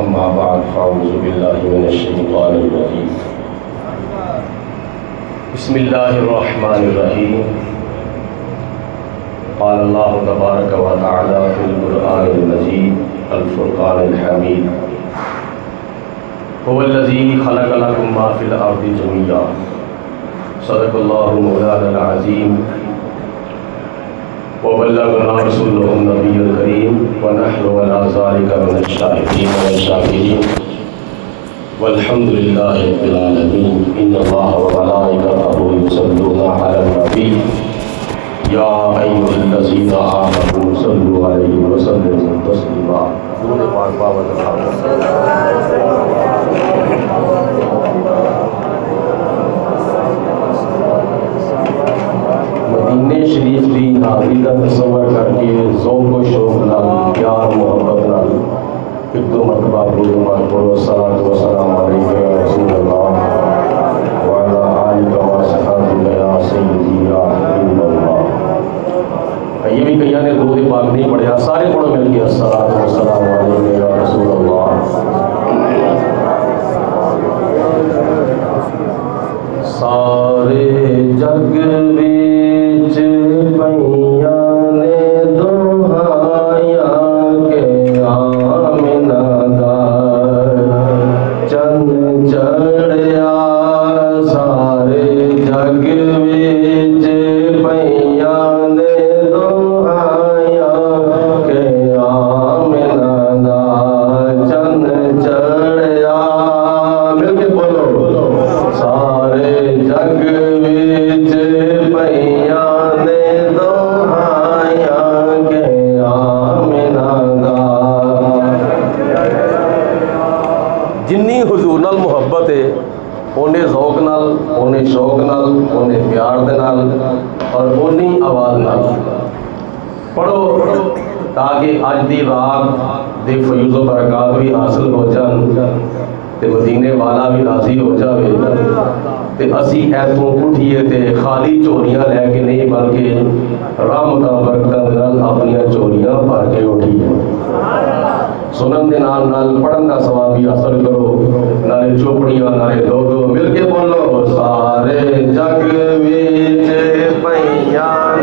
أما بعد فأعوذ بالله من الشيطان الرجيم بسم الله الرحمن الرحيم قال الله تبارك وتعالى في القرآن المجيد الفرقان الحميد هو الذي خلق لكم ما في الأرض جميعا صدق الله مولانا العظيم وبلغنا رسوله النبي الكريم ونحن على ذلك من الشاهدين والشاكرين والحمد لله رب العالمين إن الله وملائكته يصلون على النبي يا أيها الذين آمنوا صلوا عليه وسلموا تسليما مدینے شریف کی حاضری کا تصور کر کے ذوق و شوق نال پیار محبت نال ایک دو مرتبہ بولو الصلاۃ والسلام علیک یا رسول اللہ وعلی آلک وصحبہ یا سیدی یا حبیب اللہ۔ یہ بھی کئیوں نے درود پاک نہیں پڑھیا، سارے پڑھو مل کے الصلاۃ والسلام علیک یا رسول اللہ۔ سارے جگ وچ پئیاں نے دہائیاں کہ آمنہ دا چند چڑھیا، سارے جگ وچ پئیاں نے دہائیاں کہ آمنہ دا چند چڑھیا۔ مل کے بولو سارے جگ وچ پئیاں نے دہائیاں کہ آمنہ دا۔ جنی حضور نال محبت ہے اونے ذوق نال، اونے شوق نال، اونے پیار دے نال اور اونی آواز نال پڑھو تاکہ اج دی رات دے فیوز و برکات بھی حاصل ہو جان تے مدینے والا بھی راضی ہو جاوے تے اسی ایتھوں اٹھیے تے خالی چوریاں لے کے نہیں بلکہ رحمتاں برکتاں نال اپنی چوریاں بھر کے اٹھیے۔ سنن دے نال نال پڑھن دا ثواب بھی حاصل کرو، نالے چوپڑیاں نالے دو دو مل کے بولو سارے جگ وچ پئیاں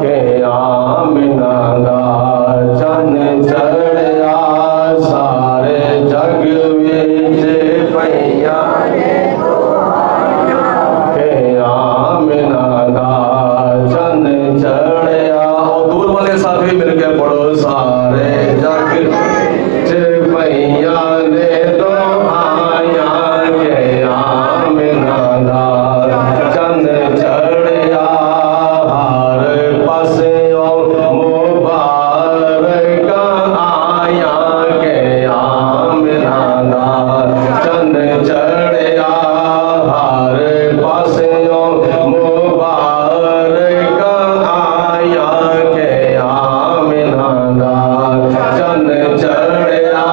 کہ آمنہ دا چن چڑھیا، سارے جگ وچ پئیاں کہ آمنہ دا چن چڑھیا۔ اور دور والے ساتھ بھی مل کے پڑھو سارے جگ وچ پئیاں نے دہائیاں کہ آمنہ دا چن چڑھیا، ہر پاسیوں مبارکاں آیاں کہ آمنہ دا چن چڑھیا، ہر پاسیوں مبارکاں آیاں کہ آمنہ دا چن چڑھیا۔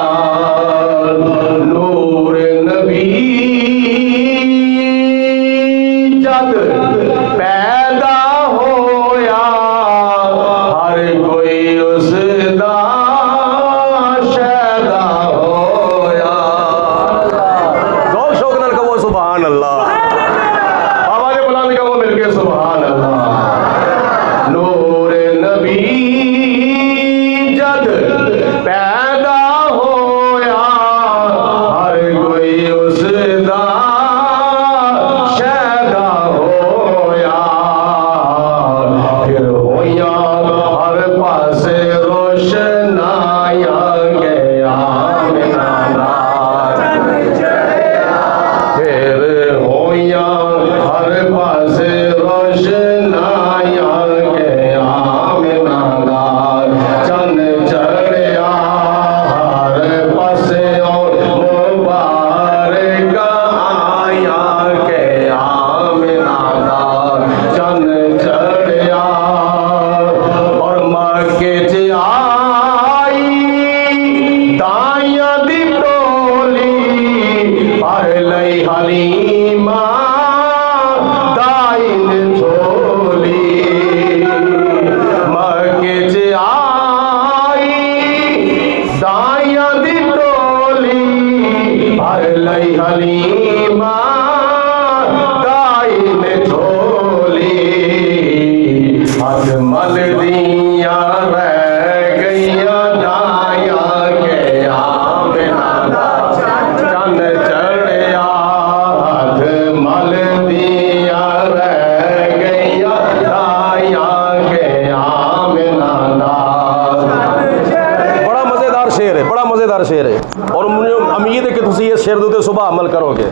مزیدار شعر ہے اور مجھے امید ہے کہ تسی اس شعر دے صبح عمل کرو گے.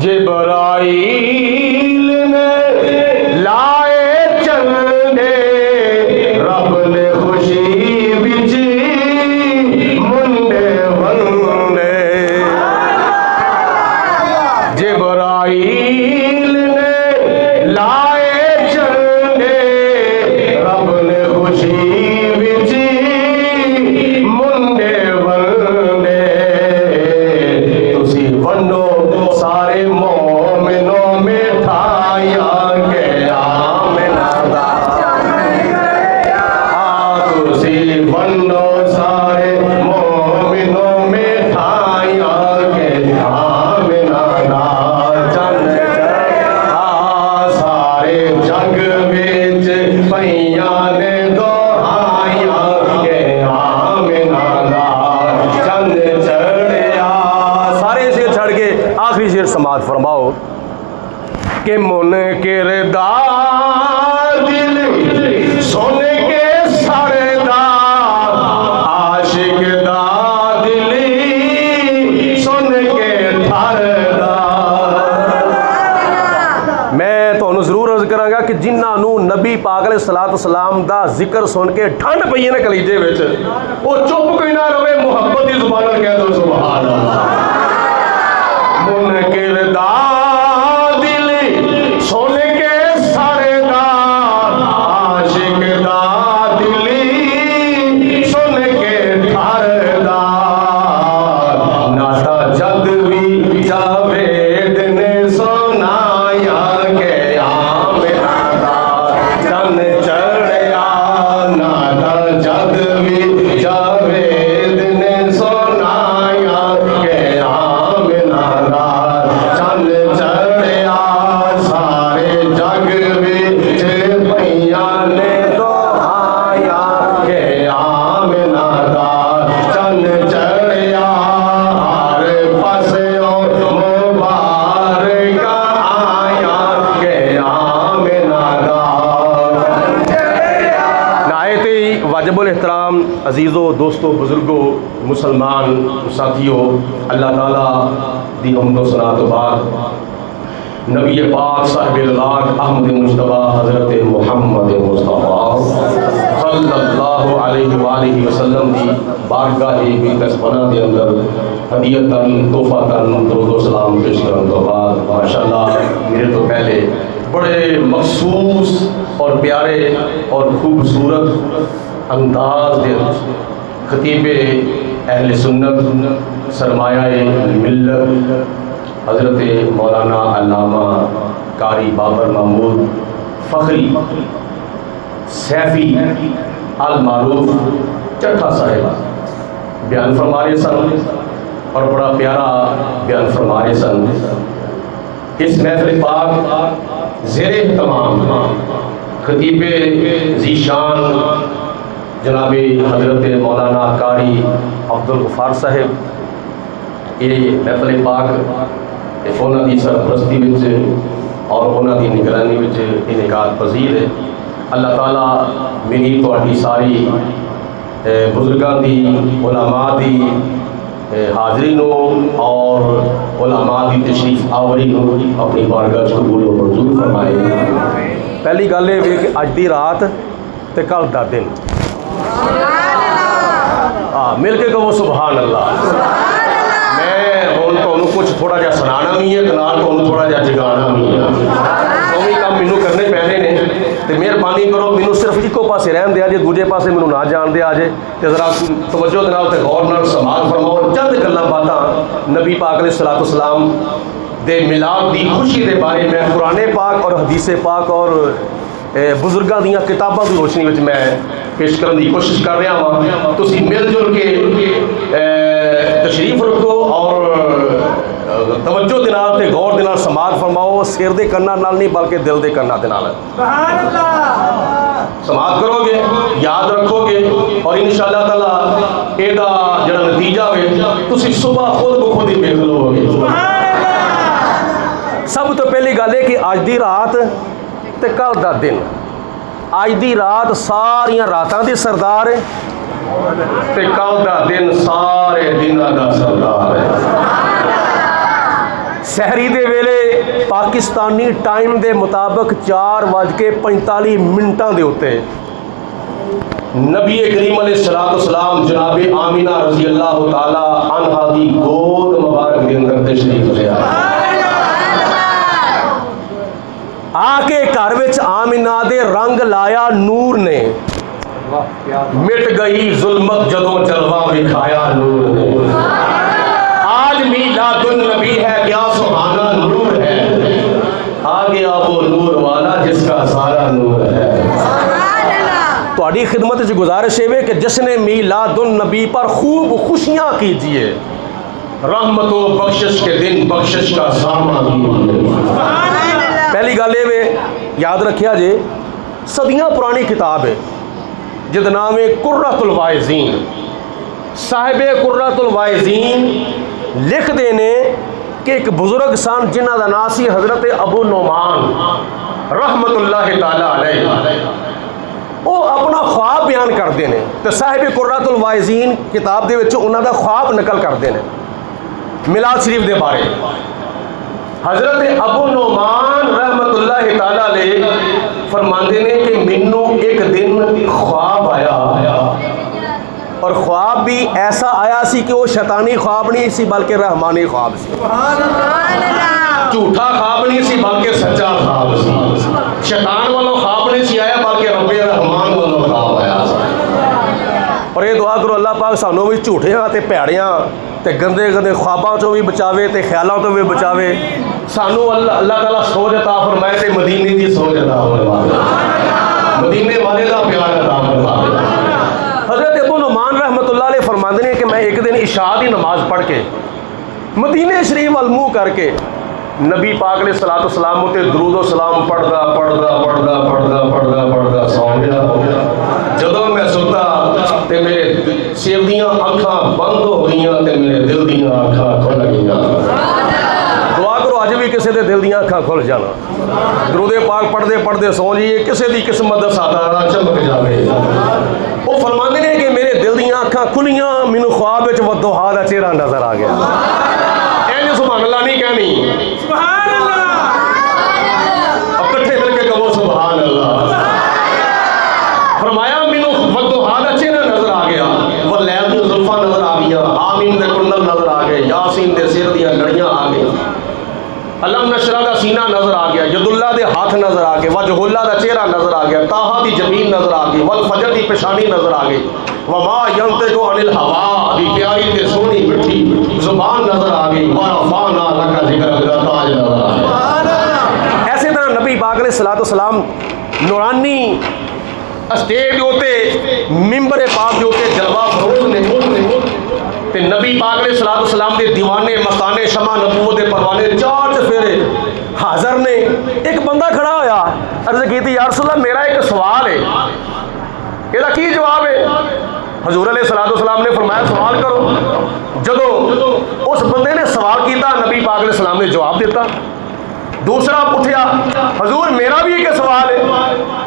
جبرائیل نے لائے چندے رب نے خوشی بچ منڈے بندے. جبرائیل نے لائے چندے رب نے خوشی بچ منڈے بندے. تسی ونڈو سارے مومنوں میں ٹھائیاں کے آمنہ دا. تسی ونڈو سارے مومنوں میں ٹھائیاں کے آمنہ دا. چند سارے جگ وچ پئیاں نے دعائیاں کے آمنہ دا. چند چڑھیا سارے سے چھڑ کے آخری شعر سماعت فرماؤ کہ منکر دا دل سن کے سڑ دا عاشق دا دل سن کے ٹھر دا. میں تانوں ضرور عرض کراں گا کہ جنہاں نوں نبی پاک علیہ الصلوۃ والسلام دا ذکر سن کے ٹھنڈ پئی ہے نا کلیجے وچ وہ چپ کوئی نہ رہے محبت دی زبان نال کہہ دو سبحان اللہ. منکر دا دل سن کے سڑ دا عاشق دا دل سن کے ٹھر دا. ناتا جد بھی جاوید نے سنایا کہ آمنہ دا چن چڑھیا. ناتا جد بھی جاوید نے سنایا کہ آمنہ دا چن چڑھیا. سارے جگ وچ پئیاں نے دعائیاں کہ آمنہ دا چن چڑھیا. ہر پاسوں مبارک آیا کہ آمنہ دا. نہایت ہی واجب الاحترام عزیزو دوستو بزرگو مسلمان ساتھیو، اللہ تعالیٰ دی حمد و ثنا تو بعد نبی پاک صاحب اللاغ احمد مجتبیٰ حضرت محمد مصطفیٰ صلی اللہ علیہ وآلہ وسلم دی بارگاہ بیکسبنا دے اندر ہدیتاً تحفاتاً درود و سلام پیش کرن تو بعد ماشاءاللہ میرے تو پہلے بڑے مخصوص اور پیارے اور خوبصورت انداز دے خطیب اہل سنت سرمایہ ملت حضرت مولانا علامہ قاری بابر محمود فخری سیفی المعروف چٹھا صاحب بیان فرما رہے سن اور بڑا پیارا بیان فرما رہے سن. اس محفل پاک زیر اہتمام خطیب ذیشان جناب حضرت مولانا قاری عبدالغفار صاحب یہ محفل پاک انہاں دی سرپرستی وچ اور انہاں دی نگرانی وچ انعقاد پذیر ہے. اللہ تعالیٰ میری تہاڈی ساری بزرگاں دی علماء دی حاضری نو اور علماء دی تشریف آوری نو اپنی بارگاہ وچ قبول و منظور فرمائے. پہلی گل یہ کہ اج دی رات تے کل دا دن مل کے کہو سبحان اللہ. میں ہوں تمہیں کچھ تھوڑا جہا سنانا بھی ہے تھوڑا جہا جگانا بھی ہے. دونوں کام مینوں کرنے پینے نے تو مہربانی کرو مینوں صرف ایکو پاسے رہن دیا جے دوجے پاسے مینوں نہ جان دیا جے. تو ذرا توجہ دے نال تے غور نال سماعت فرماؤ. چند گلاں باتاں نبی پاک علیہ الصلوۃ والسلام دے میلاد دی خوشی دے بارے میں قرآن پاک اور حدیث پاک اور بزرگاں دیاں کتاباں دی روشنی وچ میں پیش کرنے کی کوشش کر رہا ہوں. تسی مل جل کے تشریف رکھو اور توجہ دے نال تے غور دے نال سماعت فرماؤ. سر دے کناں نال نہیں بلکہ دل دے کناں دے نال سبحان اللہ سماعت کرو گے یاد رکھو گے اور انشاءاللہ تعالیٰ اے دا جڑا نتیجہ ہوئے تسی صبح خود بخود ہی دیکھ لو گے. سب تو پہلی گل ہے کہ اج دی رات تے کل دا دن. اج دی رات ساریاں راتاں دی سردار ہے تے کل دا دن سارے जिन्हां दा सरदार है। सहरी दे वेले पाकिस्तानी टाइम दे मुताबिक 4:45 दे उत्ते नबी करीम अलैहिस्सलाम जनाब आमिना रज़ी अल्लाह ताला अन्हा दी गोद मुबारक दे अंदर तशरीफ ले आके घर विच आमिना दे रंग लाया नूर ने, मिट गई जुल्मत जदों जलवा विखाया नूर ने। आज मीलादुन नबी है, क्या सुहाना नूर है, आ गया वो नूर वाला जिसका सारा नूर है। तुहाडी खिदमत च गुजारिश है कि जश्न मीलादुन नबी पर खूब खुशियां कीजिए, रहमत व बख्शिश के दिन बख्शिश का सामान कीजिए। पहली गल ये याद रखिया जे सदियां पुरानी किताब है जिहदा नाम है कुर्रतुल वाइज़ीन। साहिब कुर्रतुल वाइज़ीन लिखते ने कि एक बुजुर्ग सन जिन्हां दा नाम सी हज़रत अबू नुमान रहमतुल्लाह ताला अलैह। वो अपना ख्वाब बयान करते हैं तो साहिब कुर्रतुल वाइज़ीन किताब दे विच उन्हां दा ख्वाब नकल करते हैं मिलाद शरीफ के बारे। हज़रत अबू नुमान रहमतुल्लाह ताला अलैह फरमाते हैं कि मैनू एक दिन ख्वाब आया और ख्वाब भी ऐसा आया सी कि वो शैतानी ख्वाब नहीं सी बल्कि रहमानी ख्वाब सी। झूठा ख्वाब नहीं सी बल्कि सच्चा ख्वाब सी। शैतान वालों ख्वाब नहीं सी आया बल्कि रब्बे रहमान वालों ख्वाब आया। और ये दुआ करो अल्लाह पाक सानू भी झूठियां ते भैड़ियां ते गंदे गंदे ख्वाबां चों भी बचावे ते ख्यालों तो भी बचावे। सानू अल्लाह ताला सोच अता फरमाए ते मदीने की सोच अता फरमाए, मदीने वाले का प्यार अता फरमाए। हज़रत अबू नुमान रहमतुल्लाह अलैह फरमाते हैं कि मैं एक दिन इशा की नमाज पढ़ के मदीने शरीफ वल मुँह करके नबी पाक ने सलातो सलाम उत्ते दरूदो सलाम पढ़दा पढ़दा पढ़दा पढ़दा पढ़दा पढ़दा सौ गया। जदों मैं सुता ते मेरे सिर दियां अखां बंद हो गईयां ते मेरे दिल दियां अखां खुल गईयां। दुआ करो अज भी किसी के दिल दियां अखां खुल जाना। दरूदे पाक पढ़ते पढ़ते सौ जाइए, किसी की किस्मत का सातारा चमक जाए। वो फरमाते हैं कि मेरे दिल दियां अखां खुलियां, मैनू ख्वाब विच वद्दुहा दा चेहरा नजर आ गया। इंज सुभान अल्लाह नहीं कहनी, सुभान अल्लाह, अब इकट्ठे मिलके कहो सुभान अल्लाह। फरमाया मैनू वद्दुहा दा चेहरा नजर आ गया, वलैल दी जुल्फां नजर आ गईयां, आमीन दे कुंडल नजर आ गए, यासीन दे सिर दियां लड़ियां आ गई, अलम नशरा का सीना नजर आ गया, यदुल्ला दे हाथ नजर आ गए, वजहुल्ला का चेहरा नजर आ गया, ताहा दी जमीन नजर आ गई, वल फजर दी पेशानी नजर आ गई, वमा यंतिकु अनिल हवा दी प्यारी ते सोहनी मिठी जुबान नजर आ गई, वरफाना लका जिक्र दा ताज नजर आ गया। ऐसे तरह नबी पाक ने सलातो सलाम नूरानी स्टेज दे उत्ते मिंबर पाक दे उत्ते जलवा फरोज ने ते नबी पाक ने सलातो सलाम दे दीवाने मस्ताने शमा नबूवत दे परवाने चार चफेरे हाज़र ने। एक बंदा खड़ा होया, अर्ज़ की या रसूल अल्लाह मेरा एक सवाल है, ਇਹਦਾ की जवाब है? हजूर अलैहिस्सलातु वस्सलाम ने फरमाया सवाल करो। जदों उस बंदे ने सवाल किया नबी पाक ने सलाम ने जवाब दिता। दूसरा उठया, हजूर मेरा भी एक सवाल है।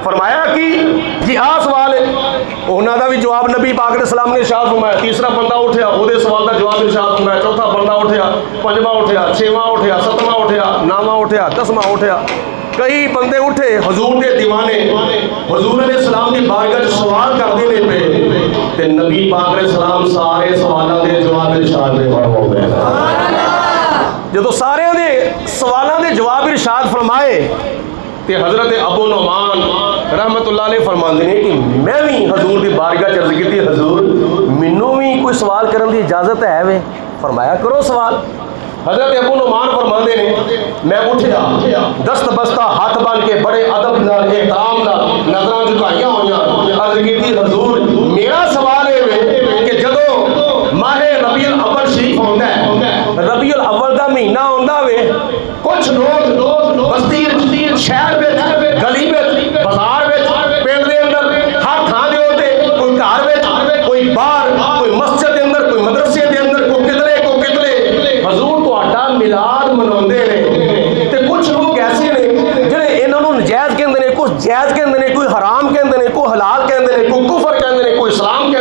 फरमाया कि जी आ सवाल है, उन्होंने का भी जवाब नबी पाक ने सलाम ने इरशाद फरमाया। तीसरा बंदा उठया, उसके सवाल का जवाब इरशाद फरमाया। चौथा बंदा उठया, पंजवां उठया, छेवां उठया, सतवां उठया, नावां उठया, 10वां उठया। कई बंदे उठे हजूर के दीवाने हजूर अलैहिस्सलाम की बारगाह च सवाल करते ने पे ते नबी पाक ने सलाम सारे सवालों के जवाब इरशाद में फरमाए। जो सारे दे सवालों के जवाब इरशाद फरमाए ते हज़रत अबू नुमान रहमतुल्लाह अलैह फरमाते हैं कि मैं भी हजूर की बारगाह च अर्ज़ की, हजूर मैनू भी कोई सवाल करने की इजाजत है वे? फरमाया करो सवाल। हज़रत अबू नुमान फरमाते हैं मैं उठया, दस्त बस्ता हाथ बन के बड़े अदब नाल एहतराम नाल नजरां झुकाईयां होईयां, अर्ज़ की हजूर मेरा सवाल है कि जदों माहे रबीउल अव्वल शरीफ होंदा है, रबीउल अव्वल का महीना होंदा वे, कुछ लोग बस्ती शहर में गली में बाजार में पिंड के अंदर हर थां दे उत्ते कोई घर में कोई बाहर कोई मस्जिद के अंदर कोई मदरसे के अंदर कोई कितने हजूर तुहाडा मिलाद मनाउंदे ने ते कुछ लोग ऐसे ने जिहड़े इन्हां नूं नजायज़ कहंदे ने, कुछ जायज़ कहंदे ने, कोई हराम कहंदे ने, कोई हलाल कहंदे ने, कोई कुफर कहंदे ने, कोई इस्लाम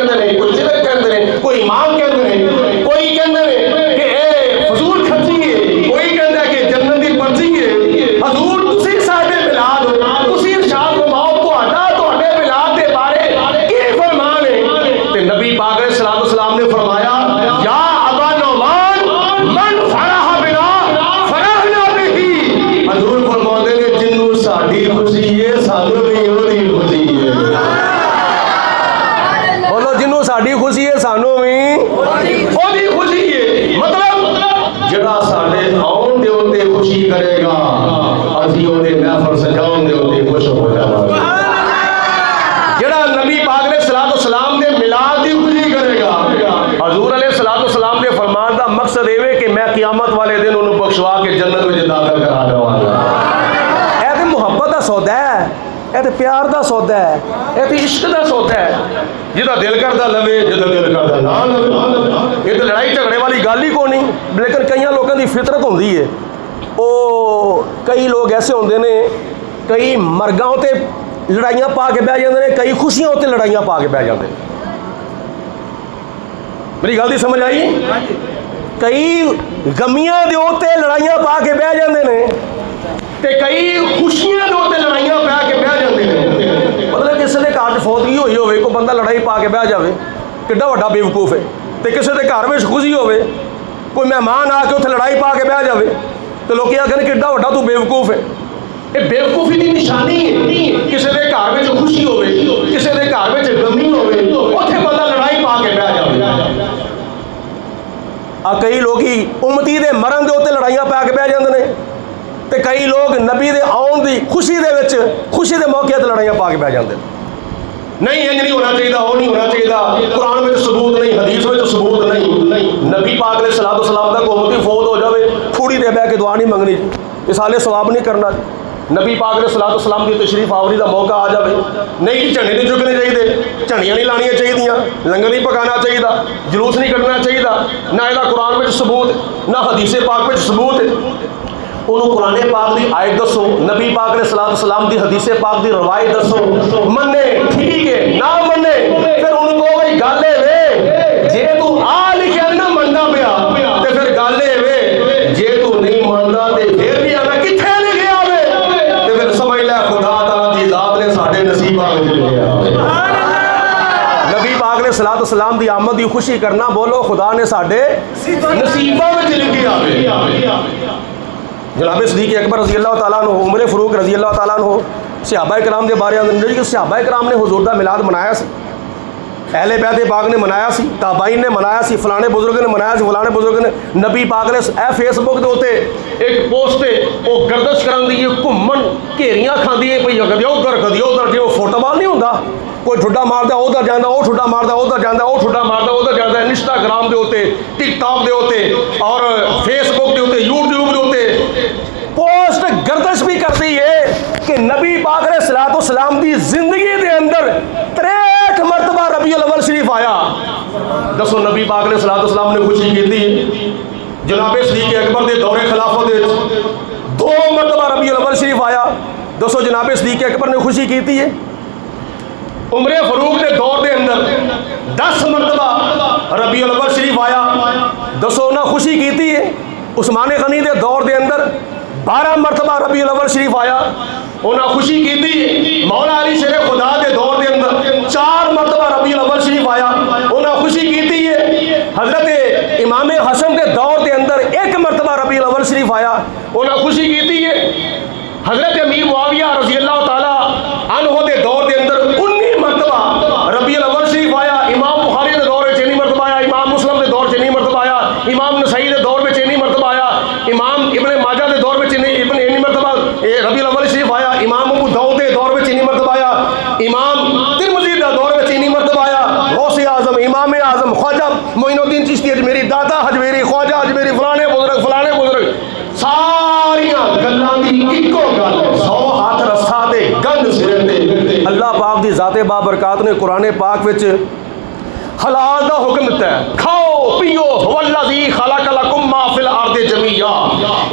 پیار دا سودا ہے، یہ تو عشق دا سودا ہے، جہاں دل کرتا لوے، جہاں دل کرتا نہ لوے، یہ تو لڑائی جھگڑے والی گل ہی کو نہیں۔ لیکن کئی لوگوں کی فطرت ہوندی ہے، وہ کئی لوگ ایسے ہوندے نے، کئی مرگاں تے لڑائیاں پا کے بہ جاندے نے، کئی خوشیاں تے لڑائیاں پا کے بہ جاندے نے۔ میری گل دی سمجھ آئی؟ کئی غمیاں دے اوتے لڑائیاں پا کے بہ جاندے نے تے کئی خوشیاں دے اوتے لڑائیاں پا کے بہ جاندے نے۔ مطلب کسی دے گھر فوتگی ہوئی ہوئے، کوئی بندہ لڑائی پا کے بہ جاوے، کڈا وڈا بیوقوف ہے، تے کسی دے گھر وچ خوشی ہوئے، کوئی مہمان آ کے اتنے لڑائی پا کے بہ جاوے تو لوگ آخر کڈا وڈا تو بیوقوف ہے۔ یہ بیوقوفی کی نشانی ہے، کسی کے گھر میں خوشی ہوئے، کسی کے گھر میں غمی ہوئے، اتنے بندہ لڑائی پا کے بہ جائے۔ کئی لوگ امتی دے مرن دے اتنے لڑائیاں پا کے بہ جاندے نے، تے کئی لوگ نبی دے آن دی خوشی دے وچ، خوشی دے موقع تے لڑائیاں پا کے بہ جاندے۔ نہیں انج نہیں ہونا چاہیے، وہ نہیں ہونا چاہیے، قرآن میں ثبوت نہیں، حدیث میں ثبوت نہیں۔ نبی پاک علیہ الصلوۃ والسلام تک امتی فوت ہو جاوے، پھوڑی دے بہ کے دعا نہیں منگنی، اصالے ثواب نہیں کرنا۔ نبی پاک علیہ الصلوۃ والسلام کی تشریف آوری کا موقع آ جائے، نہیں جھنڈے نہیں چکنے چاہیے، جھنڈیاں نہیں لانیاں چاہیے، لنگر نہیں پکانا چاہیے، جلوس نہیں کرنا چاہیے، نہ یہ قرآن میں ثبوت، نہ حدیث پاک میں ثبوت۔ انہوں قرآن پاک دی آیت دسو، نبی پاک علیہ الصلوۃ والسلام دی حدیث پاک دی روایت دسو، منے ٹھیک ہے، نہ منے پھر انہوں کو بھائی گل ہے جے تو آ لکھیا نہ مندا پیا تے پھر گل ہے جے تو نہیں مندا تے پھر بھی آنا کتھے لکھیا ہوے تے پھر سمجھ لے خدا تعالی دی ذات نے ساڈے نصیباں وچ لکھیا ہوے۔ نبی پاک علیہ الصلوۃ والسلام دی آمد دی خوشی کرنا، بولو خدا نے ساڈے نصیباں وچ لکھیا ہوے۔ جناب صدیق اکبر رضی اللہ تعالیٰ عنہ، عمر فاروق رضی اللہ تعالیٰ عنہ، صحابہ کرام کے بارے اندر کہ صحابہ کرام نے حضور دا میلاد منایا سی، اہل بیت پاک نے منایا سی، تابعین نے منایا سی، فلانے بزرگ نے منایا سی، فلانے بزرگ نے۔ نبی پاک نے فیس بک دے ہوتے ایک پوسٹ وہ گردش کرن دی، گھومن گھیریاں کھاندی ہے پئی، کدی ادھر کدی ادھر، جی وہ فٹ بال نہیں ہوندا، کوئی ٹھڈا ماردا ادھر جاندا، وہ ٹھڈا ماردا ادھر جاندا، وہ ٹھڈا ماردا ادھر جاندا۔ انسٹاگرام دے ہوتے، ٹک ٹاک دے ہوتے اور فیس بک دے ہوتے، یوٹیوب دے ہوتے پوسٹ گردش بھی کرتی ہے کہ نبی پاک علیہ الصلوۃ والسلام دی زندگی دے اندر 63 مرتبہ ربیع الاول شریف آیا۔ دسو نبی پاک علیہ الصلوۃ والسلام نے خوشی کی؟ جناب صدیق اکبر دے دور خلافت دے 2 مرتبہ ربیع الاول شریف آیا۔ دسو جناب صدیق اکبر نے خوشی کی ہے؟ عمر فاروق دے دور دے اندر 10 مرتبہ ربیع الاول شریف آیا، دسو انہاں خوشی کی ہے؟ عثمان غنی دے دور دے اندر 12 مرتبہ ربیع الاول شریف آیا، انہاں خوشی کی؟ مولا علی شیر خدا دے دور دے اندر 4 مرتبہ ربیع الاول شریف آیا، انہاں خوشی کی ہے؟ حضرت امام حسن دے دور دے اندر 1 مرتبہ ربیع الاول شریف آیا، انہاں خوشی کی ہے؟ حضرت امیر معاویہ رضی اللہ تعالیٰ عنہ دے دور دے اندر 19 مرتبہ ربیع الاول شریف آیا، امام بخاری دے دور میں 6 مرتبہ آیا، امام مسلم دے دور 6 مرتبہ آیا، امام نسائی دے دور میں 6 مرتبہ آیا، امام ابن ماجہ دے دور میں 6 مرتبہ ربیع الاول شریف آیا، امام ابو داؤد دے دور میں 6 مرتبہ آیا، امام ترمذی دے دور میں 6 مرتبہ آیا، غوث اعظم امام اعظم خواجہ معین الدین چشتی اجمیری، داتا حجویری، خواجہ اجمیری، فلانے بزرگ ساریاں گلاں دی اکو گل، 100 ہاتھ رسا دے گند سرے تے۔ اللہ پاک دی ذات بابرکات نے قرآن پاک وچ حلال دا حکم دیتا ہے، کھاؤ پیو، والذی خلق لکم ما فی الارض جمیعا،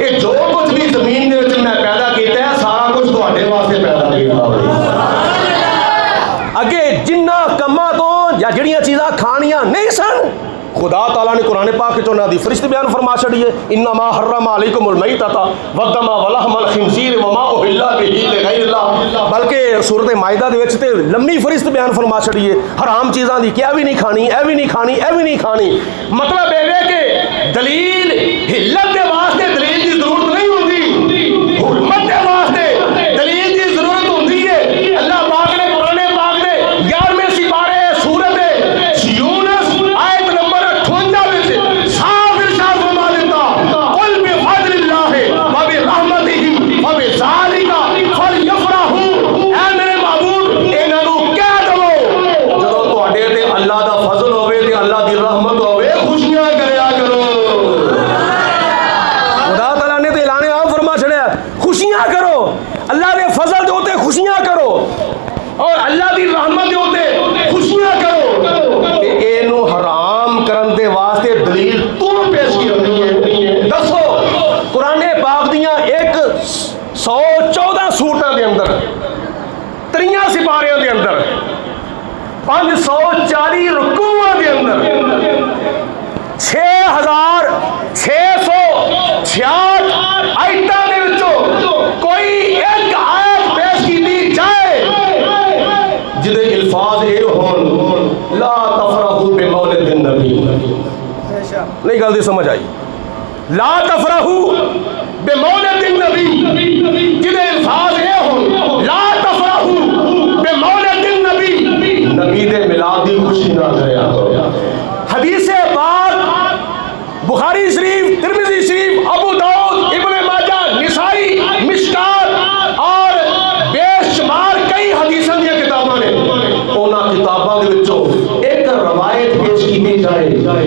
یہ جو کچھ بھی زمین دے وچ میں پیدا کیتا ہے سارا کچھ تواڈے واسطے پیدا کیتا ہوئے۔ اگے جنہ کماں تو یا جڑیاں چیزاں کھانیاں نہیں سن، خدا تعالیٰ نے قرآن پاک کے چونہ دی فرشت بیان فرما چھڑی ہے، انما حرم علیکم المیتۃ والدم ولحم الخنزیر وما اہل بہ لغیر اللہ، بلکہ سورۃ مائدہ دے وچ تے لمبی فرشت بیان فرما چھڑی ہے حرام چیزاں دی کہ اے بھی نہیں کھانی، اے بھی نہیں کھانی، اے بھی نہیں کھانی۔ مطلب یہ ہے کہ دلیل حلت دے واسطے دلیل دی ضرورت نہیں ہوندی، حرمت دے واسطے دلیل دی ضرورت ہوندی ہے۔ اللہ پاک نے قرآن پاک دے 11ویں سپارے سورۃ واسطے دلیل تو پیش کرنی ہے. دسو قرآن پاک دیاں 114 سورتاں دے اندر 3 سپاریاں دے اندر 540 رکوعاں دے اندر 6666 آیتاں دے وچوں کوئی ایک آیت پیش کی جائے جدے الفاظ اے ہون لا تفرحوا بمولد النبی. نہیں گل دی سمجھ آئی؟ لا تفرحوا بمولد النبی جدے الفاظ اے ہون لا تفرحوا بمولد النبی، نبی دے میلاد دی خوشی نہ کریا کرو. حدیث پاک بخاری شریف، ترمذی شریف، ابو داؤد، ابن ماجہ، نسائی، مشکات اور بے شمار کئی حدیثاں دی کتاباں نے. انہاں کتاباں دے وچوں ایک روایت پیش کی جائے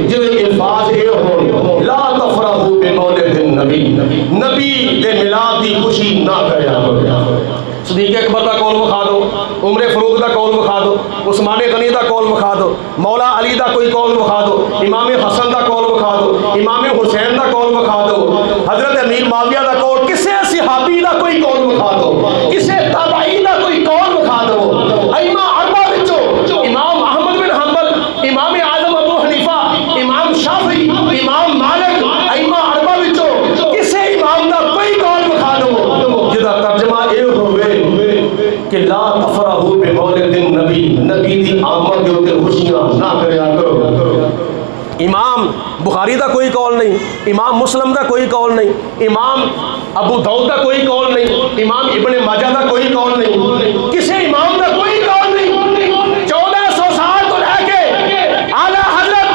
جدے الفاظ اے ہون لا تفرحوا بمولد النبی، نبی دے میلاد دی خوشی نہ کریا کرو. صدیق اکبر دا قول بخا دو، عمر فاروق دا قول بخا دو، عثمان غنی دا قول بخا دو، مولا علی دا کوئی قول بخا دو، امام حسن دا قول بخا دو، امام حسین دا قول بخا دو، حضرت امیر معاویہ دا قول، کسے صحابی دا کوئی قول بخا دو، کسے تابعی دا کوئی قول بخا دو. ائمہ اربعہ وچوں امام احمد بن حنبل، امام اعظم ابو حنیفہ، امام شافعی، امام مالک، ائمہ اربعہ وچوں کسے امام دا کوئی قول بخا دو جدا ترجمہ اے ہوئے کہ لا تفرحوا بمولد النبی، نبی دی آمد دے اوتے خوشیاں نہ کریا کرو. امام بخاری دا کوئی قول نہیں، امام مسلم دا کوئی قول نہیں، امام ابو داؤد دا کوئی قول نہیں، امام ابن ماجہ دا کوئی قول نہیں، کسی امام دا کوئی قول نہیں. 1400 سال تو لے کے اعلیٰ حضرت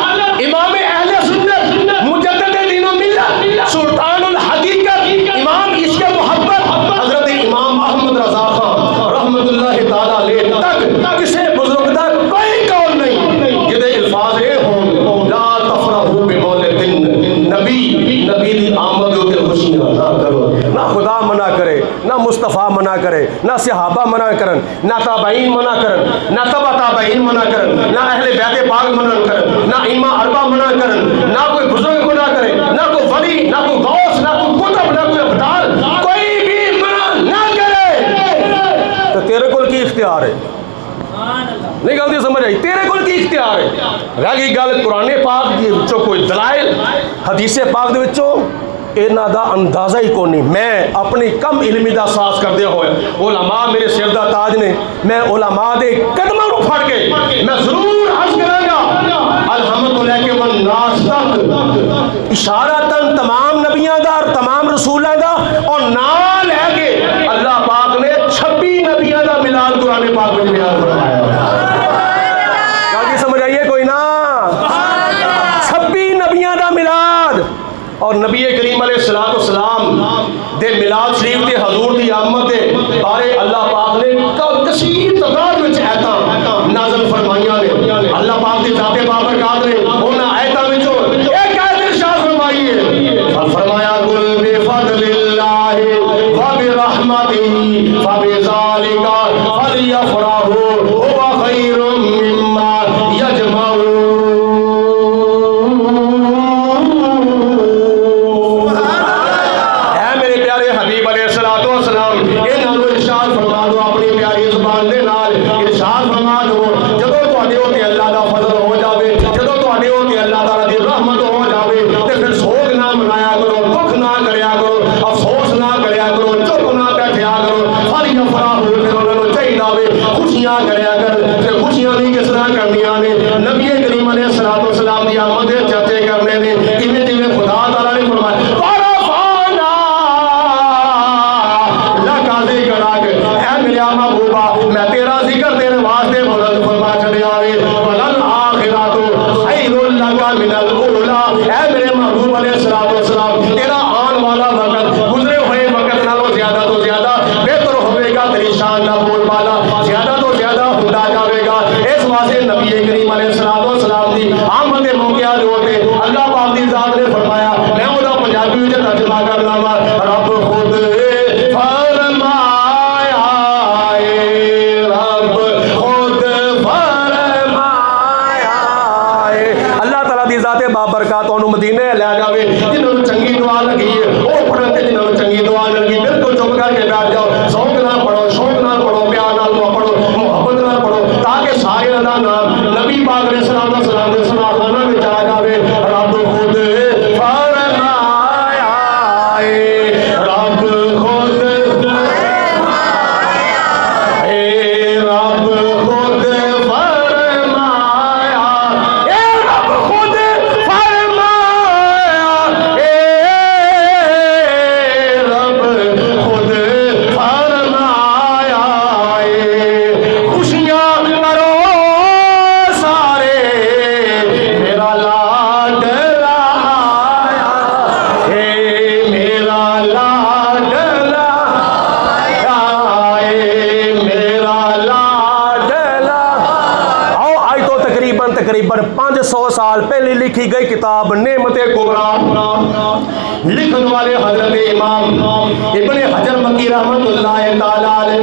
امام اہل سنت مجدد دین و ملت سلطان الحقیقت امام عشق محبت حضرت امام احمد رضا خان رحمت اللہ تعالیٰ علیہ تک کسی بزرگ دا کوئی قول نہیں جدے الفاظ اے ہون لا تفرحوا بمولد النبی، نبی دی آمد ہوتے خوشیاں نہ کرو. نہ خدا منع کرے، نہ مصطفیٰ منع کرے، نہ صحابہ منع کرن، نہ تابعین منع کرن، نہ تبع تابعین منع کرن، نہ اہل بیت پاک منع کرن، نہ ائمہ اربعہ منع کرن، نہ کوئی بزرگ منع کرے، نہ کوئی ولی، نہ کوئی غوث، نہ کوئی قطب، نہ کوئی ابدال، کوئی بھی منع نہ کرے. تو تیرے کول کی اختیار ہے؟ نہیں گل دی سمجھ آئی؟ تیرے کول کی اختیار ہے؟ رہ گئی گل قرآن پاک دی وچوں کوئی دلائل، حدیث پاک دے وچوں انہاں دا اندازہ ہی کون نہیں. میں اپنی کم علمی دا احساس کردے ہوئے، علماء میرے سر دا تاج نے، میں علماء دے قدماں نوں پھڑ کے میں ضرور عرض کراں گا الحمد لے کے والناس تک اشارتاً تمام نبیاں دا اور تمام رسولاں دا اور نام لے کے اللہ پاک نے 26 نبیاں دا میلاد قرآن پاک میں بیان فرمایا. کیا سمجھ آئیے کوئی نہ؟ 26 نبیاں دا میلاد اور نبی کریم علیہ السلام دے میلاد شریف دے حضور دی آمد دے بارے اللہ پاک نے کثیر تعداد وچ آیتاں نازل فرمائیاں نے. اللہ پاک دی ذات بابرکات نے انہاں آیتاں وچوں ایک آیت ارشاد فرمائی ہے، فرمایا قل بفضل اللہ وبرحمتہ فبذلک فلیفرحوا هو خیر مما یجمعون. ذات بابرکات انہوں مدینے لے جاوے جنہوں نے چنگی دعا لگی ہے وہ پڑھن تے جنہوں نے چنگی دعا لگی بالکل چپ کر کے بیٹھ جاؤ ذوق نال پڑھو شوق نال پڑھو پیار نال پڑھو محبت نال پڑھو تاکہ سارے دا نام نبی پاک علیہ السلام دے سنا خانہ وچ آ جاوے رب خود فرمایا اے رب خود اے رب خود فرمایا اے رب خود فرمایا اے رب خود فرمایا خوشیاں کرو سارے میرا لاڈلا آیا اے میرا لاڈلا آیا اے میرا لاڈلا آؤ آئی تو تقریباً 500 سال پہلے لکھی گئی کتاب نعمت کبریٰ لکھن والے حضرت امام ابن حجر مکی رحمت اللہ تعالیٰ علیہ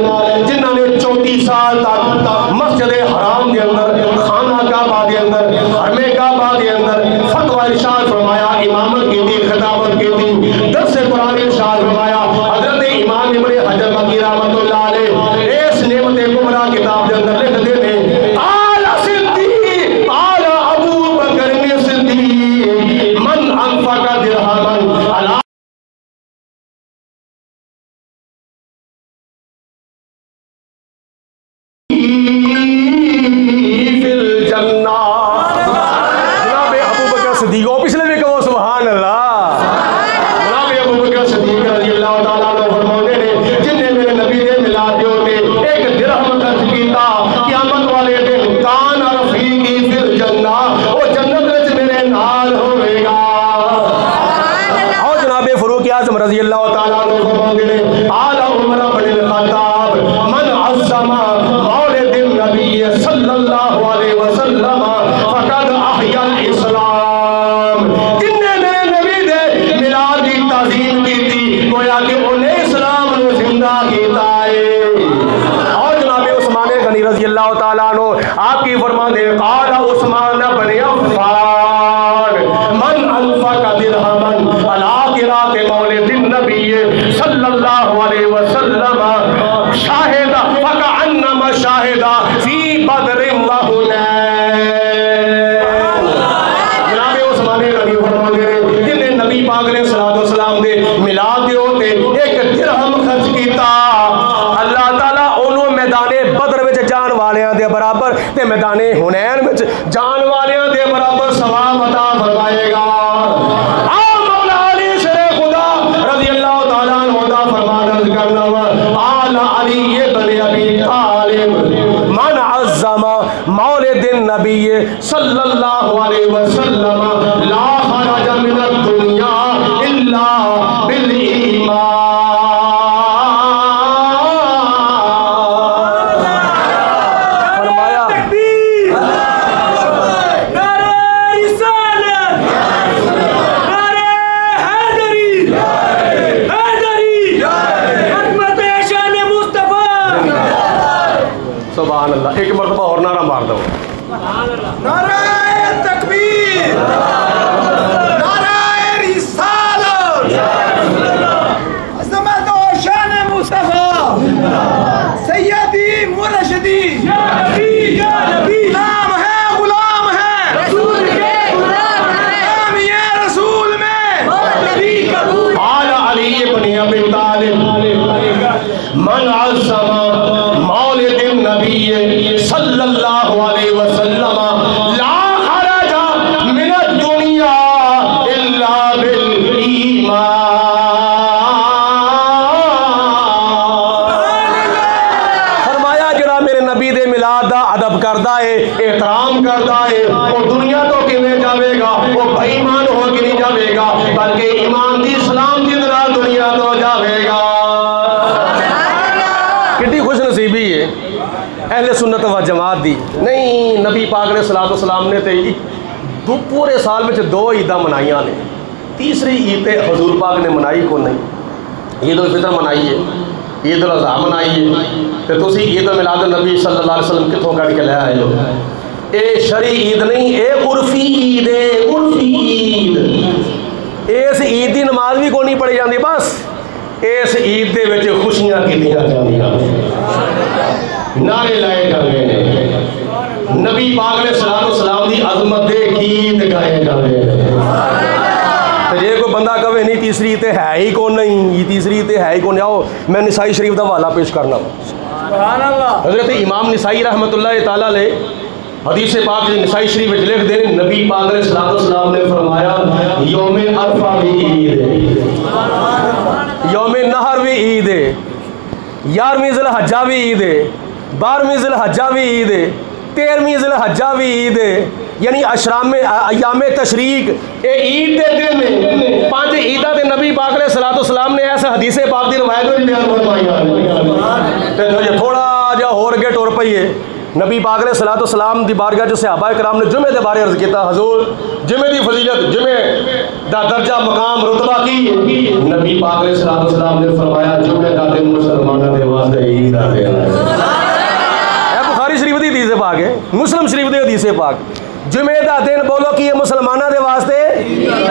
جنہوں نے 34 سال تک مسجد حرام کے اندر خانہ کعبہ کے اندر حرم کعبہ کے اندر فتویٰ ارشاد فرمایا امامت کی تھی خطابت کی تھی درس قرآن ارشاد فرمایا حضرت امام ابن حجر مکی رحمت اللہ علیہ اس نعمت کبریٰ کتاب کے اندر لکھ دیتے اعلیٰ صدیق اعلیٰ ابو بکر صدیق من انفق درہمن علی فی الجنہ جناب ابو بکر صدیق وہ پچھلے بھی کہو سبحان اللہ جناب ابو بکر صدیق رضی اللہ تعالیٰ عنہ فرماتے ہیں جن نے میرے نبی نے ملاد ہوتے ایک درہم خرچ کیتا قیامت والے دن کان رفیقی فی الجنہ وہ جنت وچ میرے نال ہوئے گا اور جناب فاروق اعظم رضی اللہ تعالیٰ عنہ فرماتے ہیں اعلی عمر بن الخطاب من عظم مولد النبی صلی اللہ علیہ وسلم فقد احیا الاسلام جن نے میرے نبی دے میلاد کی تعظیم کی تھی گویا کہ انہیں اسلام نے زندہ کیتا ہے اور جناب عثمان غنی رضی اللہ تعالیٰ عنہ آپ کی فرمان ہے قال عثمان بن عفان من انفق درہمن علی قراءۃ مولد النبی صلی اللہ علیہ وسلم شاہد فکأنما شاہد فی بدر و حنین جناب عثمان غنی فرماتے ہیں جن نے نبی پاک علیہ السلام دے میلاد دے ہوتے ایک درہم خرچ کیتا اللہ تعالیٰ انہوں میدان بدر وچ جان والیاں دے برابر تے میدان حنین وچ جان والیاں دے برابر ثواب عطا فرمائے گا آؤ مولا علی شیر خدا رضی اللہ تعالیٰ عنہ دا فرمان عرض کرنا اعلی علی بن ابی طالب من عظم مولد النبی صلی اللہ علیہ وسلم لا خرج من الدنیا الا بالایمان فرمایا سبحان اللہ ایک مرتبہ اور نعرہ مار دو نعرہ تکبیر نعرہ رسالت عظمت و شان مصطفیٰ سیدی مرشدی یا نبی نام ہے غلام ہے رسول کے غلام ہے نام یہ رسول میں نبی قبول اعلی علی بن ابی طالب من عظم مولد النبی صلی اللہ علیہ وسلم لا خرج من الدنیا الا بالایمان فرمایا جڑا میرے نبی دے میلاد دا ادب کردا ہے احترام کردا ہے وہ دنیا تو کیویں جاوے گا وہ بے ایمان ہو کے نہیں جاوے گا بلکہ ایمان دی اسلام دی طرح دنیا تو جاوے گا کتنی خوش نصیبی ہے اہل سنت و جماعت دی نہیں نبی پاک علیہ السلام نے تے دو پورے سال میں 2 عیداں منائیاں نے تیسری عید حضور پاک نے منائی کو نہیں عید الفطر منائی ہے عید الاضحیٰ منائی ہے تو تسی عید میلاد النبی صلی اللہ علیہ وسلم کتوں کٹ کے لے آئے ہو اے شرعی عید نہیں، اے عرفی عید ہے، عرفی عید۔ اس عید دی نماز بھی کوئی نہیں پڑھی جاندی، بس اس عید دے وچ خوشیاں کیتیاں جاندیاں، نعرے لائے جاندے نے، نبی پاک علیہ الصلوۃ والسلام دی عظمت دے گیت گائے جاندے نے۔ جے کوئی بندہ کہے نہیں تیسری تے ہے ہی کون نہیں، یہ تیسری تے ہے ہی کون، آؤ میں نسائی شریف دا حوالہ پیش کرنا۔ سبحان اللہ۔ حضرت امام نسائی رحمۃ اللہ تعالی علیہ حدیث پاک نسائی شریف میں لکھ دیں، نبی پاک علیہ الصلوۃ والسلام نے فرمایا یوم عرفہ بھی عید ہے، یوم نحر بھی عید ہے، 11ویں ذی الحجہ بھی عید ہے، 12ویں ذی الحجہ بھی عید ہے، 13ویں ذی الحجہ بھی عید ہے، یعنی ایام تشریق اے عید دے دن میں 5 عیداں تے نبی پاک علیہ الصلوۃ والسلام نے ایسے حدیث پاک دی روایت میں بیان فرمائی تے تھوڑا جا ہور اگے ٹر پئیے۔ نبی پاک علیہ الصلوۃ والسلام دی بارگاہ جو صحابہ کرام نے جمعے دے بارے عرض کیتا، حضور جمعے دی فضیلت، جمعے دا درجہ مقام رتبہ کی؟ نبی پاک علیہ الصلوۃ والسلام نے فرمایا جمعے دا دن مسلمانوں دے واسطے عید دا دن ہے۔ اے بخاری شریف دی حدیث پاک ہے، مسلم شریف دی حدیث پاک، جمعے دا دن بولو کہ یہ مسلمانوں دے واسطے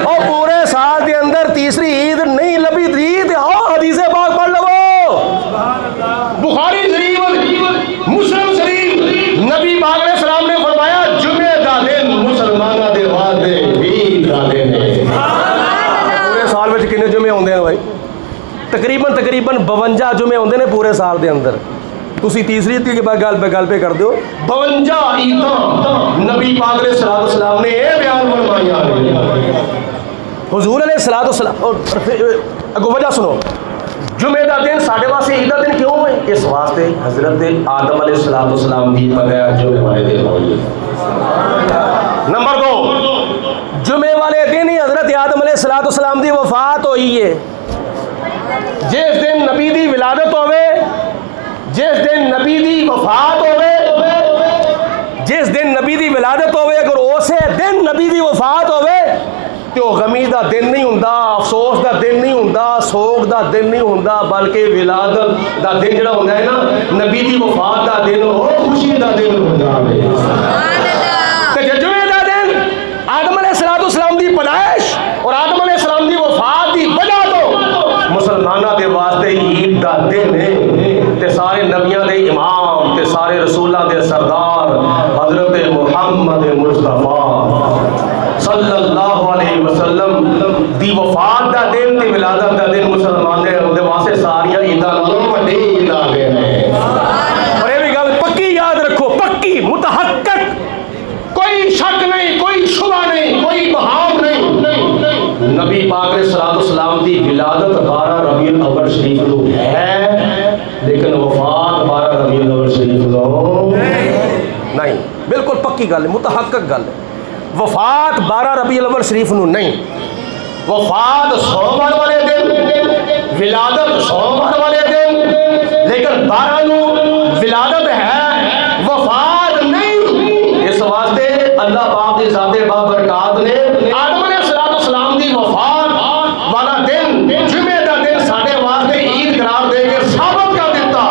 اور پورے سال دے اندر تیسری عید نہیں لبی عید، آؤ حدیث پاک پڑھ لو، بخاری شریف مسلم شریف، نبی پاک علیہ السلام نے فرمایا جمعے دا دن مسلمانوں دے واسطے عید دا دن ہے۔ پورے سال وچ کنے جمعے ہوندے ہیں بھائی؟ تقریباً 52 جمعے ہوندے نے پورے سال دے اندر، تسی تیسری تی گل پہ کر دیو 52 عیداں نبی پاک علیہ الصلوۃ والسلام نے اے بیان فرمایا۔ حضور علیہ الصلوۃ والسلام اگو وجہ سنو، جمعے دا دن ساڈے واسطے عید دا دن کیوں ہے؟ اس واسطے حضرت آدم علیہ الصلوۃ والسلام دی پیدائش جمعے والے دن ہوئی۔ نمبر 2، جمعے والے دن ہی حضرت آدم علیہ الصلوۃ والسلام دی وفات ہوئی ہے۔ جس دن نبی دی ولادت ہوئے، جس دن نبی دی وفات ہوئے، جس دن نبی دی ولادت ہوئے، اگر اسے دن نبی دی وفات ہوئے تو غمی دا دن نہیں ہوندا، افسوس دا دن نہیں ہوندا، سوگ دا دن نہیں ہوندا، بلکہ ولادت دا دن جڑا ہوندا ہے نا، نبی دی وفات دا دن ہو خوشی دا دن ہوندا ہے۔ تے جمعے دا دن آدم علیہ الصلوۃ والسلام دی پیدائش اور آدم علیہ السلام دی وفات دی وجہ تو مسلمانوں دے واسطے عید دا دن ہے۔ تے سارے نبیاں دے امام تے سارے رسولاں دے سردار حضرت محمد مصطفیٰ صلی اللہ علیہ وسلم دی وفات دا دن تے ولادت دا دن مسلمان دے واسطے ساریاں عیداں نالوں وڈی عید آ گئے ہیں۔ اور یہ بھی گل پکی یاد رکھو، پکی متحقق، کوئی شک نہیں، کوئی شبہ نہیں، کوئی بہام نہیں، نبی پاک علیہ الصلوۃ والسلام دی ولادت 12 ربیع الاول شریف کو ہے، لیکن وفات 12 ربیع الاول شریف کو نہیں۔ بالکل پکی گل ہے، متحقق گل ہے، وفات 12 ربیع الاول شریف نو نہیں، وفات سوموار والے دن، ولادت سوموار والے دن، لیکن 12 نو ولادت ہے، وفات نہیں۔ اس واسطے اللہ پاک کی ذات بابرکات نے آدم علیہ الصلوۃ والسلام دی وفات والا دن جمعے دا دن ساڈے واسطے عید قرار دے کے ثابت کر دیتا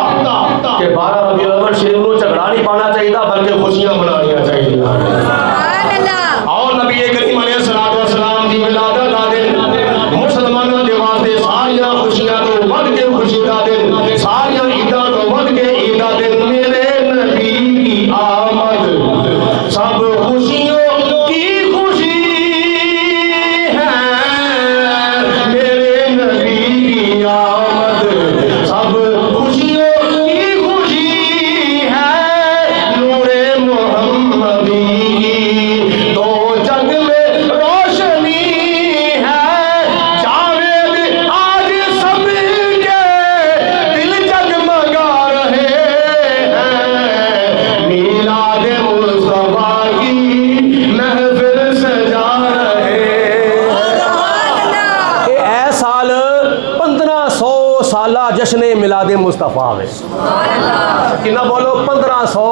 کہ 12 ربیع الاول شریف نو جھگڑا نہیں پانا چاہیے بلکہ خوشیاں منانیاں چاہیے۔ اور نبی کریم علیہ الصلوۃ والسلام دی ولادت دا دن مسلمانوں دے واسطے ساریاں خوشیاں تو ود کے خوشی دا دن، ساریاں عیداں تو ود کے عید دا دن، میرے نبی کی آمد سب خوشیوں کی خوشی ہے، میرے نبی کی آمد سب خوشیوں کی خوشی ہے، نور محمدی تو جگ میں روشنی ہے، جاوید آج سب کے دل جگمگا رہے ہیں، میلاد مصطفیٰ کی محفل سجا رہے ہیں۔ اے سال 1500 سالہ جشن میلاد مصطفیٰ ہے، کنا بولو 1500،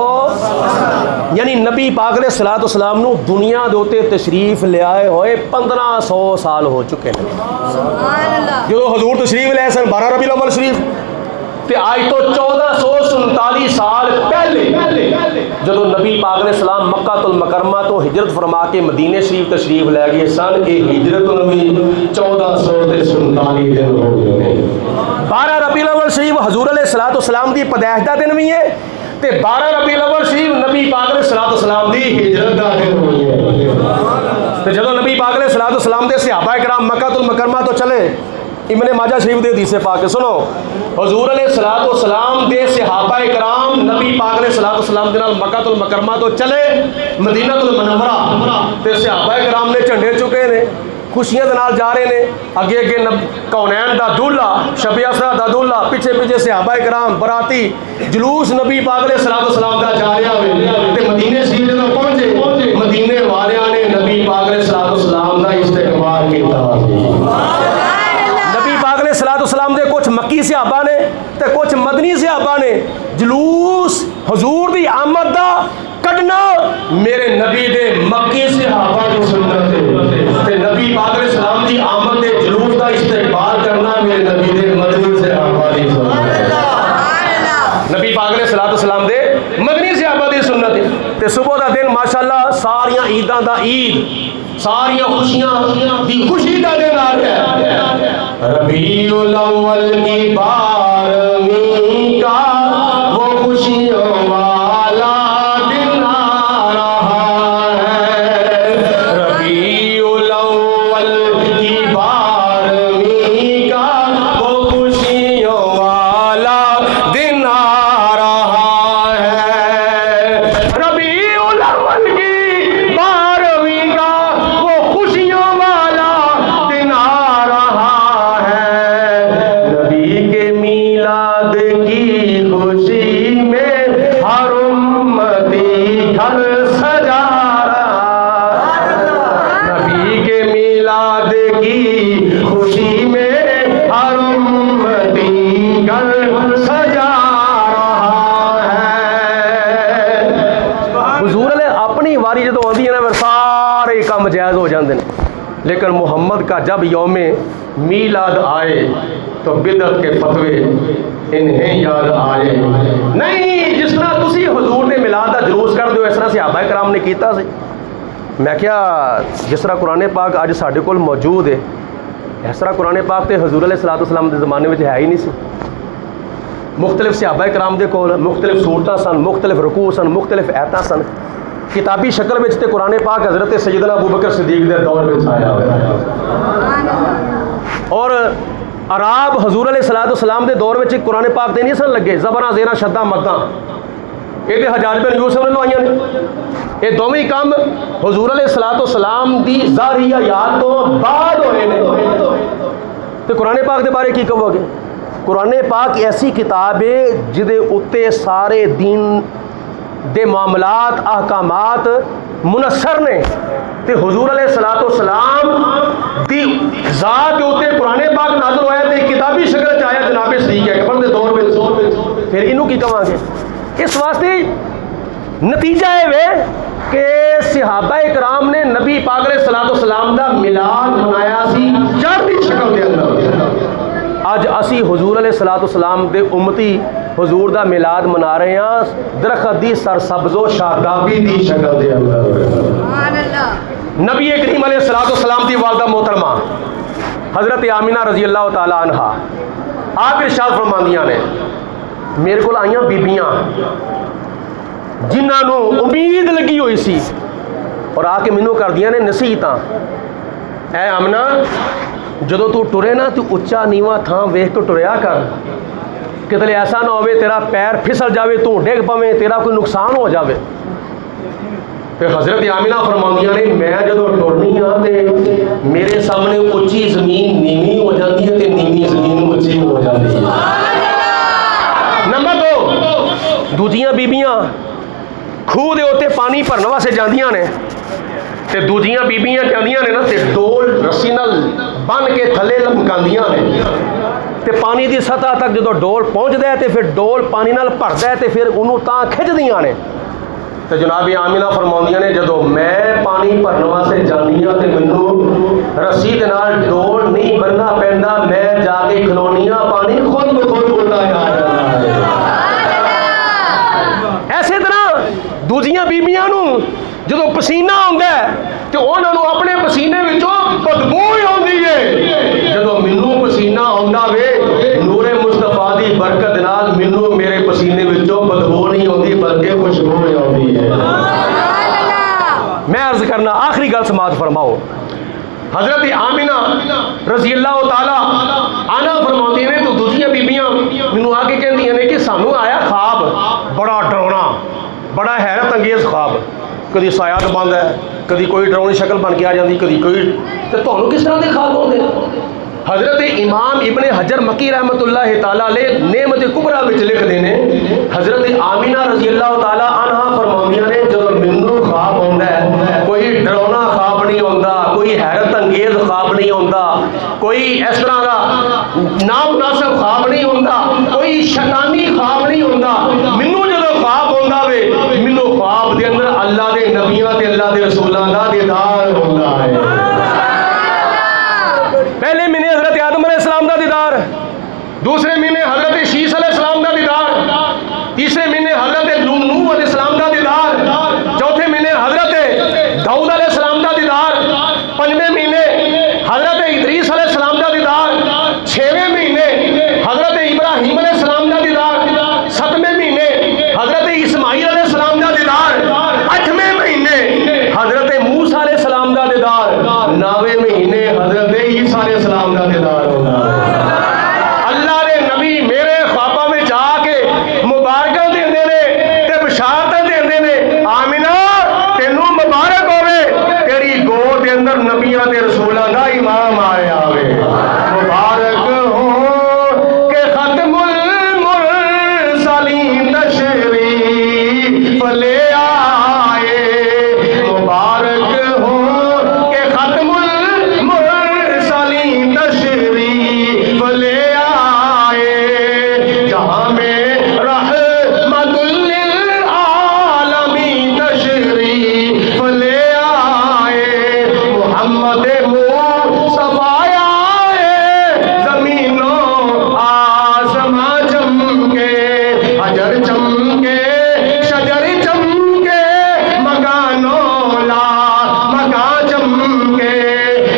یعنی نبی پاک علیہ الصلوۃ والسلام نو دنیا دے اوتے تشریف لے آئے ہوئے 1500 سال ہو چکے ہیں۔ جو حضور تشریف لے سن 12 ربیع الاول شریف تے آج تو 1447 سال پہلے جدو نبی پاک نے سلام مکہ المکرمہ تو ہجرت فرما کے مدینے شریف تشریف لے گئے سن یہ ہجرت نوی 1447 دن ہو گئے 12 ربیع الاول شریف حضور علیہ الصلوۃ والسلام دی پیدائش دا دن بھی ہے تے 12 ربیع الاول شریف نبی پاک علیہ الصلوۃ والسلام دی ہجرت دا دن ہوئی ہے تے جدو نبی پاک علیہ الصلوۃ والسلام دے صحابہ کرام مکہ المکرمہ تو چلے ابن ماجہ شریف دے حدیث پاک سنو حضور علیہ الصلوۃ والسلام دے صحابہ کرام نبی پاک علیہ الصلوۃ والسلام دے نال مکہ المکرمہ تو چلے مدینہ المنورہ تے صحابہ کرام نے جھنڈے چکے نے خوشیاں دے نال جا رہے نے اگے اگے کونین دا دولہ شب اسرا دا دولہ پیچھے پیچھے صحابہ کرام براتی جلوس نبی پاک علیہ الصلوۃ والسلام دا جا رہا ہوئے تے مدینے شریف جدوں پہنچے مدینے والیاں نے نبی پاک علیہ الصلوۃ والسلام دا استقبال کیتا صلاۃ والسلام دے کچھ مکی صحابہ نے تے کچھ مدنی صحابہ نے جلوس حضور دی آمد دا کڈنا میرے نبی دے مکی صحابہ کی سنت ہے تے نبی پاک علیہ السلام دی آمد دے جلوس دا استقبال کرنا میرے نبی دے مدنی صحابہ کی سنت ہے نبی پاک علیہ الصلوۃ والسلام دے مدنی صحابہ دی سنت ہے تے صبح دا دن ماشاءاللہ ساریاں عیداں دا عید ساریاں خوشیاں دی خوشی دا دن آ رہا ہے ربیع الاول کی 12ویں کا وہ خوشیوں والا دن آ رہا ہے ربیع الاول کی 12ویں کا وہ خوشیوں والا دن آ رہا ہے ربیع الاول کی 12ویں کا وہ خوشیوں والا دن آ رہا لیکن محمد کا جب یوم میلاد آئے تو بدعت کے فتوے انہیں یاد آئے نہیں جس طرح تسی حضور نے میلاد دا جلوس کر دیو اس طرح صحابہ کرام نے کیتا سی میں کیا جس طرح قرآن پاک اج ساڈے کول موجود ہے اس طرح قرآن پاک تے حضور علیہ الصلوۃ والسلام دے زمانے وچ ہے ہی نہیں سی مختلف صحابہ کرام دے کول مختلف صورتاں سن مختلف رکوع سن مختلف آیتاں سن کتابی شکل وچ تے قرآن پاک حضرت سیدنا ابوبکر صدیق دے دور وچ آیا ہوا اور عرب حضور علیہ الصلوۃ والسلام دے دور وچ قرآن پاک تے نہیں سن لگے زبراں زیراں شداں مداں یہ حجاج بن یوسف نے لوائیاں نے یہ دونوں کام حضور علیہ الصلوۃ والسلام دی ظاہری آیات تو بعد ہوئے نے تے قرآن پاک دے بارے کی کہو گے قرآن پاک ایسی کتاب ہے جدے اتے سارے دین دے معاملات احکامات منحصر نے تے حضور علیہ الصلوۃ والسلام دی ذات دے اوتے قرآن پاک نازل ہویا تے کتابی شکل چ آیا جناب صدیق اکبر دے دور وچ پھر اینوں کی کہاں گے اس واسطے نتیجہ ہے وے کہ صحابہ کرام نے نبی پاک علیہ الصلوۃ والسلام دا میلاد منایا سی چڑھتی شکل دے اندر اج اسی حضور علیہ الصلوۃ والسلام دے امتی حضور دا میلاد منا رہے ہیں درخت دی سرسبز و شادابی دی شکل دے اندر سبحان اللہ نبی کریم علیہ الصلوۃ والسلام دی والدہ محترمہ حضرت آمینہ رضی اللہ تعالی عنہا آپ ارشاد فرماندیاں نے میرے کو آئیاں بیبیاں جنہاں نو امید لگی ہوئی سی اور آ کے مینوں کر دیاں نے نصیحتاں اے آمنہ جدو تو ٹرے نا تو اچا نیواں تھاں ویکھ کے ٹریا کر کدے ایسا نہ ہوئے تیرا پیر پھسل جاوے تو ڈگ پویں تیرا کوئی نقصان ہو جاوے پھر حضرت آمینہ فرماندیاں نے میں جدو ٹرنی ہاں تے میرے سامنے اچھی زمین نیوی ہو جاتی ہے تے نیوی زمین اچھی ہو جاتی ہے نمبر 2 دوجیاں بیبیاں کھوہ دے ہوتے پانی بھرن واسطے جاندیاں نے تے دوجیاں بیبیاں جاندیاں نے نا تے ڈول رسی نال بن کے تھلے لمکاندیاں نے تے پانی دی سطح تک جدو ڈول پہنچدا ہے تے پھر ڈول پانی نال بھردا ہے تے پھر انہوں تاں کھچدیاں نے تے جناب آمینہ فرماندیاں نے جدو میں پانی بھرن واسطے جاندی ہاں تے مینوں رسی دے نال ڈول نہیں بننا پیندا میں جا کے کھلونیاں پانی خود بخود اڑدا آ جاتا ہے ایسے طرح حضرت آمینہ رضی اللہ تعالیٰ عنہ فرماتی نے تو دوسری بیبیاں مینوں آ کے کہندی نے کہ سانو آیا خواب بڑا ڈراؤنا بڑا حیرت انگیز خواب کدی سایات بند ہے کدی کوئی ڈراؤنی شکل بن کے آ جاتی کدی کوئی تے تانوں کس طرح دے خواب ہوندے حضرت امام ابن حجر مکی رحمت اللہ تعالیٰ علیہ نعمت کبریٰ وچ لکھدے نے حضرت آمینہ رضی اللہ تعالیٰ عنہ فرماندیاں نے جدوں مینوں خواب ہوندا ہے کوئی ڈراؤنا خواب نہیں ہوندا کوئی حیرت انگیز خواب نہیں ہوندا کوئی اس طرح دا نامناسب خواب نہیں ہوندا کوئی شیطانی خواب نہیں ہوندا مینوں جدوں خواب ہوندا وے مینوں خواب دے اندر اللہ دے نبیاں تے اللہ دے رسولاں دا دیدار ہوندا ہے پہلے مہینے حضرت آدم علیہ السلام دا دیدار دوسرے مہینے حضرت شیس علیہ السلام دا دیدار تیسرے مہینے حضرت نوح علیہ السلام دا دیدار چوتھے مہینے حضرت داؤد علیہ السلام دا دیدار پنجویں مہینے حضرت ادریس علیہ السلام دا دیدار چھویں مہینے حضرت ابراہیم علیہ السلام دا دیدار ستویں مہینے حضرت اسماعیل علیہ السلام دا دیدار آٹھویں مہینے حضرت موسیٰ علیہ السلام دا دیدار نویں مہینے حضرت عیسیٰ علیہ السلام دا دیدار ہوگا اللہ نے نبی میرے خوابہ میں جا کے مبارکہ دیندے نے تے بشارتیں دیندے نے آمینہ تینوں مبارک ہوئے تیری گود دے اندر نبیاں تے رسولاں دا امام آیا ہوئے مبارک ہو کہ ختم المرسلین تشریف لے آئے مبارک ہو کہ ختم المرسلین تشریف لے آئے جہاں میں رحمت للعالمین تشریف لے آئے محمد مصطفیٰ آئے زمین و آسمان چمکے حجر چمکے شجر چمکے مکانوں لا مکان چمکے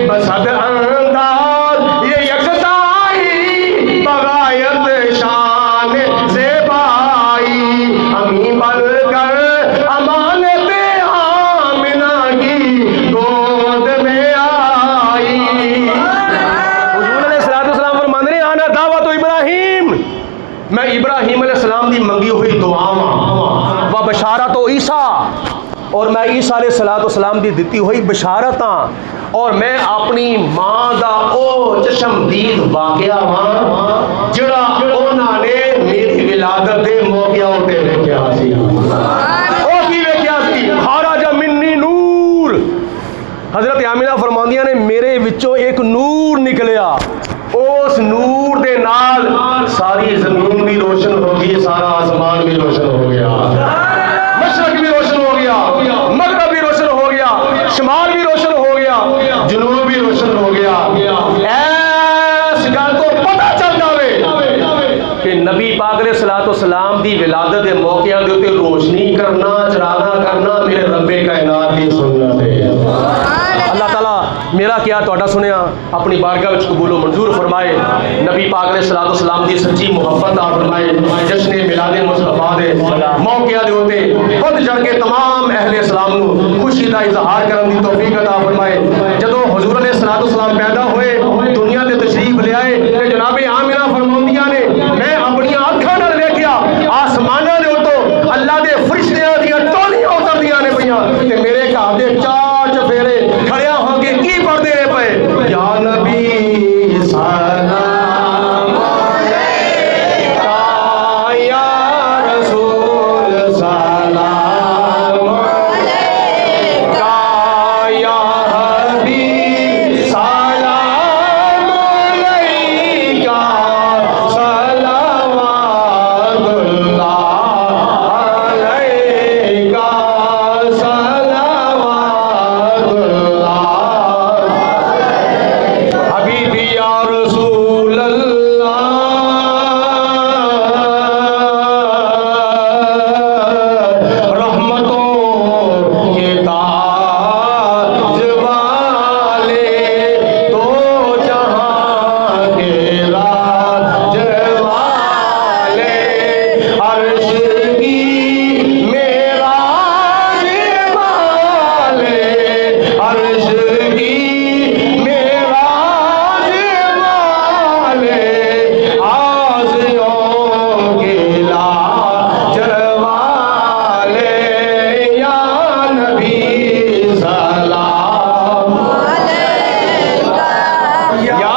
بسد انداز یہ یکتائی بغایت شان زیبائی امی بن کر امانت آمنہ کی گود میں آئی حضور علیہ السلام فرماندے نے آنا دعوت ابراہیم میں ابراہیم علیہ السلام دی منگی ہوئی دعاواں و بشارت و عیسیٰ اور میں عیسیٰ علیہ السلام دی دتی ہوئی بشارتاں اور میں اپنی ماں دا او چشمدید واقعہ ہاں جڑا انہاں نے میری ولادت دے موقع تے ویکھیا سی او کی ویکھیا سی خرج منی نور حضرت آمینہ فرماندیاں نے میرے وچوں ایک نور نکلیا اس نور دے نال ساری زمین بھی روشن ہو گئی سارا آسمان بھی روشن ہو گیا مشرق بھی روشن ہو گیا مغرب بھی روشن ہو گیا شمال بھی روشن ہو گیا جنوب بھی روشن ہو گیا ایس گل تو پتہ چل جاوے کہ نبی پاک علیہ السلام دی ولادت دے موقع دے اوتے روشنی کرنا چراغاں کرنا میرے رب کائنات دی سنت ہے اللہ تعالیٰ میرا کیا توڑا سنیا اپنی بارگاہ وچ قبول و منظور فرمائے نبی پاک علیہ السلام دی سچی محبت عطا فرمائے جشن میلاد مصطفیٰ دے موقع دے ہوتے خود چڑھ کے تمام اہل اسلام نو خوشی دا اظہار کرن دی توفیق عطا فرمائے جدوں حضور علیہ السلام پیدا ہوئے دنیا دے تشریف لے آئے تے جناب آمنہ فرماندیاں نے میں اپنی اکھاں نال ویکھیا آسماناں دے اوتوں اللہ دے فرشتیاں دیاں ٹولیاں اتردیاں نے پیاں تے میرے گھر دے چار چفیرے کھڑیاں ہو کے کی پڑھدے رہے پئے یا نبی سلام علیکہ یا رسول سلام علیکہ یا حبیب سلام یا